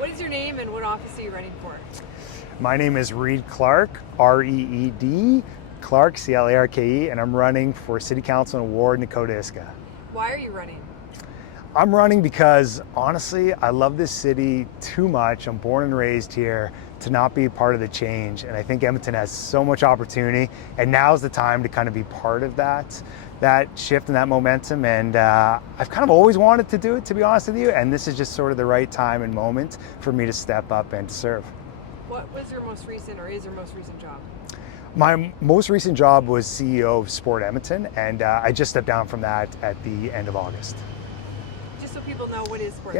What is your name and what office are you running for? My name is Reed CLARKE, R-E-E-D, CLARKE, C-L-A-R-K-E, and I'm running for City Council and Ward Nakota Isga. Why are you running? I'm running because, honestly, I love this city too much. I'm born and raised here to not be part of the change, and I think Edmonton has so much opportunity, and now's the time to kind of be part of that shift and that momentum, and I've kind of always wanted to do it, to be honest with you, and this is just sort of the right time and moment for me to step up and to serve. What was your most recent, or is your most recent job? My most recent job was CEO of Sport Edmonton, and I just stepped down from that at the end of August. Just so people know, what is Sport?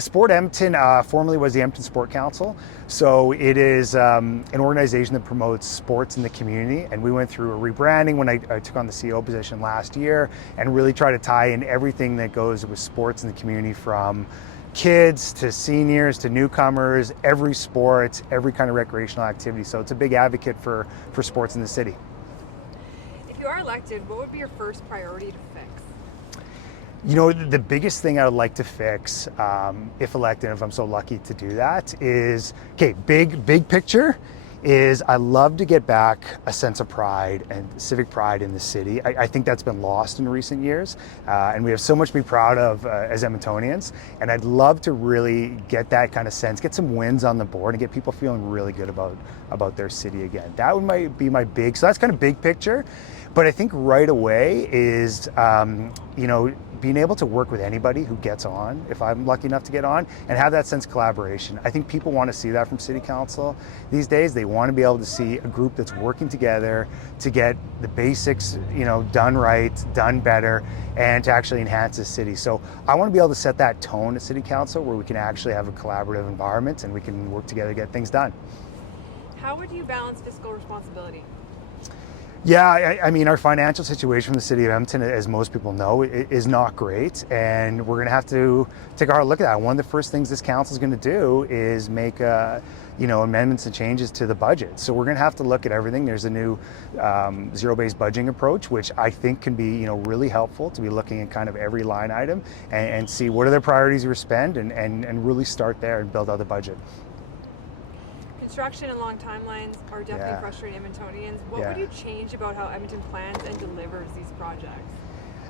Sport Edmonton formerly was the Edmonton Sport Council. So it is an organization that promotes sports in the community, and we went through a rebranding when I took on the CEO position last year and really try to tie in everything that goes with sports in the community, from kids to seniors to newcomers, every sport, every kind of recreational activity. So it's a big advocate for sports in the city. If you are elected, what would be your first priority to fix? You know, the biggest thing I would like to fix, if elected, if I'm so lucky to do that, is, okay, big picture, is I love to get back a sense of pride and civic pride in the city. I think that's been lost in recent years, and we have so much to be proud of as Edmontonians, and I'd love to really get that kind of sense, get some wins on the board, and get people feeling really good about their city again. That might be my big, so that's kind of big picture, but I think right away is, you know, being able to work with anybody who gets on, if I'm lucky enough to get on, and have that sense of collaboration. I think people want to see that from City Council these days. They want to be able to see a group that's working together to get the basics, you know, done right, done better, and to actually enhance the city. So I want to be able to set that tone at City Council where we can actually have a collaborative environment and we can work together to get things done. How would you balance fiscal responsibility? Yeah, I mean, our financial situation in the city of Edmonton, as most people know, is not great, and we're going to have to take a hard look at that. One of the first things this council is going to do is make, you know, amendments and changes to the budget. So we're going to have to look at everything. There's a new zero-based budgeting approach, which I think can be, you know, really helpful to be looking at kind of every line item and see what are the priorities we spend and really start there and build out the budget. Construction and long timelines are definitely frustrating Edmontonians. What would you change about how Edmonton plans and delivers these projects?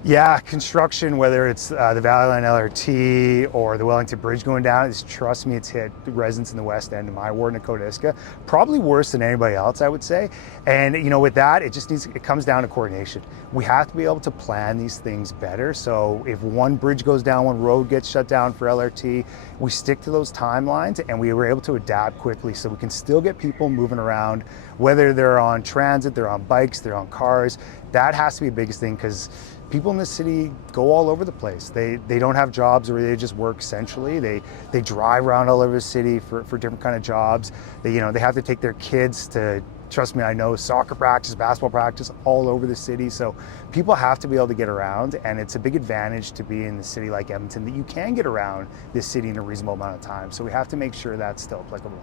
Yeah, construction, whether it's the Valley Line LRT or the Wellington Bridge going down, trust me, it's hit residents in the West End of my ward, Nakota Isga, probably worse than anybody else, I would say. And you know, with that, it comes down to coordination. We have to be able to plan these things better. So if one bridge goes down, one road gets shut down for LRT, we stick to those timelines and we were able to adapt quickly so we can still get people moving around, whether they're on transit, they're on bikes, they're on cars. That has to be the biggest thing, because people in the city go all over the place. They don't have jobs where they just work centrally. They drive around all over the city for different kind of jobs. They have to take their kids to, trust me, I know, soccer practice, basketball practice all over the city. So people have to be able to get around, and it's a big advantage to be in the city like Edmonton that you can get around this city in a reasonable amount of time. So we have to make sure that's still applicable.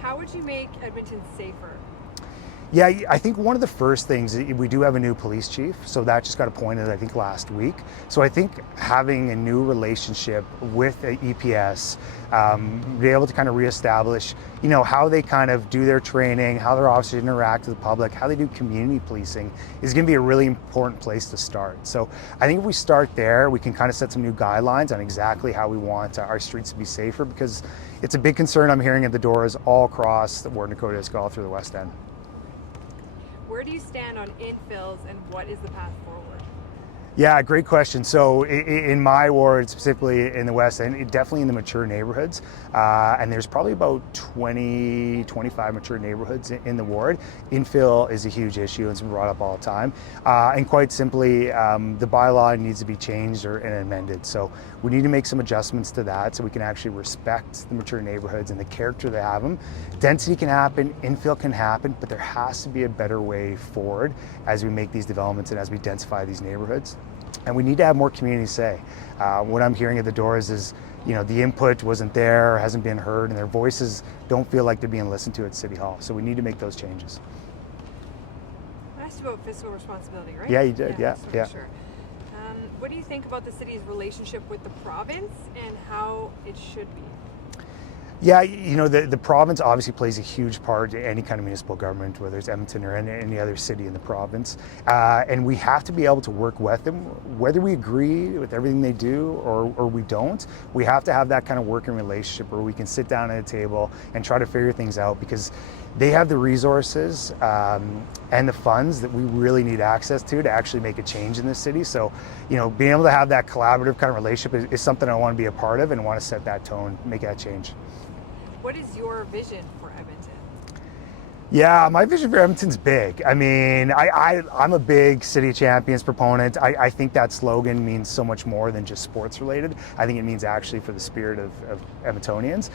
How would you make Edmonton safer? Yeah, I think one of the first things, we do have a new police chief, so that just got appointed, I think, last week. So I think having a new relationship with the EPS, be able to kind of reestablish, you know, how they kind of do their training, how their officers interact with the public, how they do community policing is going to be a really important place to start. So I think if we start there, we can kind of set some new guidelines on exactly how we want our streets to be safer, because it's a big concern I'm hearing at the doors all across the ward, Nakota Isga, all through the West End. Where do you stand on infills, and what is the path forward? Yeah, great question. So in my ward, specifically in the West End, definitely in the mature neighborhoods, and there's probably about 20, 25 mature neighborhoods in the ward. Infill is a huge issue and it's been brought up all the time. And quite simply, the bylaw needs to be changed and amended. So we need to make some adjustments to that so we can actually respect the mature neighborhoods and the character they have them. Density can happen, infill can happen, but there has to be a better way forward as we make these developments and as we densify these neighborhoods. And we need to have more community say. What I'm hearing at the doors is, you know, the input wasn't there, hasn't been heard, and their voices don't feel like they're being listened to at City Hall. So we need to make those changes. I asked about fiscal responsibility, right? Yeah, you did. Yeah. Sure. What do you think about the city's relationship with the province and how it should be? Yeah, you know, the province obviously plays a huge part in any kind of municipal government, whether it's Edmonton or any other city in the province. And we have to be able to work with them, whether we agree with everything they do or we don't. We have to have that kind of working relationship where we can sit down at a table and try to figure things out, because they have the resources and the funds that we really need access to actually make a change in this city. So, you know, being able to have that collaborative kind of relationship is something I want to be a part of and want to set that tone, make that change. What is your vision for Edmonton? Yeah, my vision for Edmonton's big. I mean, I'm a big City of Champions proponent. I think that slogan means so much more than just sports related. I think it means actually for the spirit of Edmontonians.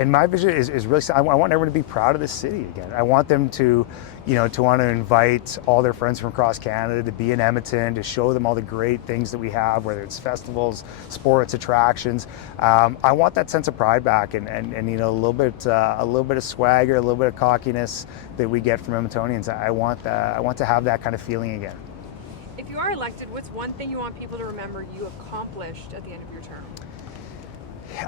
And my vision is really, I want everyone to be proud of this city again. I want them to, you know, to want to invite all their friends from across Canada to be in Edmonton, to show them all the great things that we have, whether it's festivals, sports, attractions. I want that sense of pride back, and you know, a little bit of swagger, a little bit of cockiness that we get from Edmontonians. I want to have that kind of feeling again. If you are elected, what's one thing you want people to remember you accomplished at the end of your term?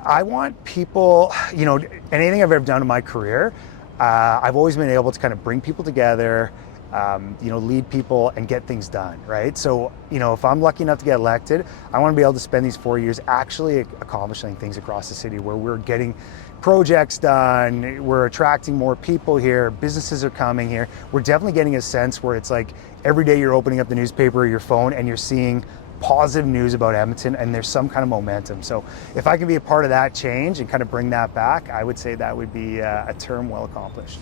I want people, you know, anything I've ever done in my career, I've always been able to kind of bring people together, you know, lead people and get things done, right? So, you know, if I'm lucky enough to get elected, I want to be able to spend these 4 years actually accomplishing things across the city where we're getting projects done, we're attracting more people here, businesses are coming here. We're definitely getting a sense where it's like every day you're opening up the newspaper or your phone and you're seeing positive news about Edmonton, and there's some kind of momentum. So if I can be a part of that change and kind of bring that back, I would say that would be a term well accomplished.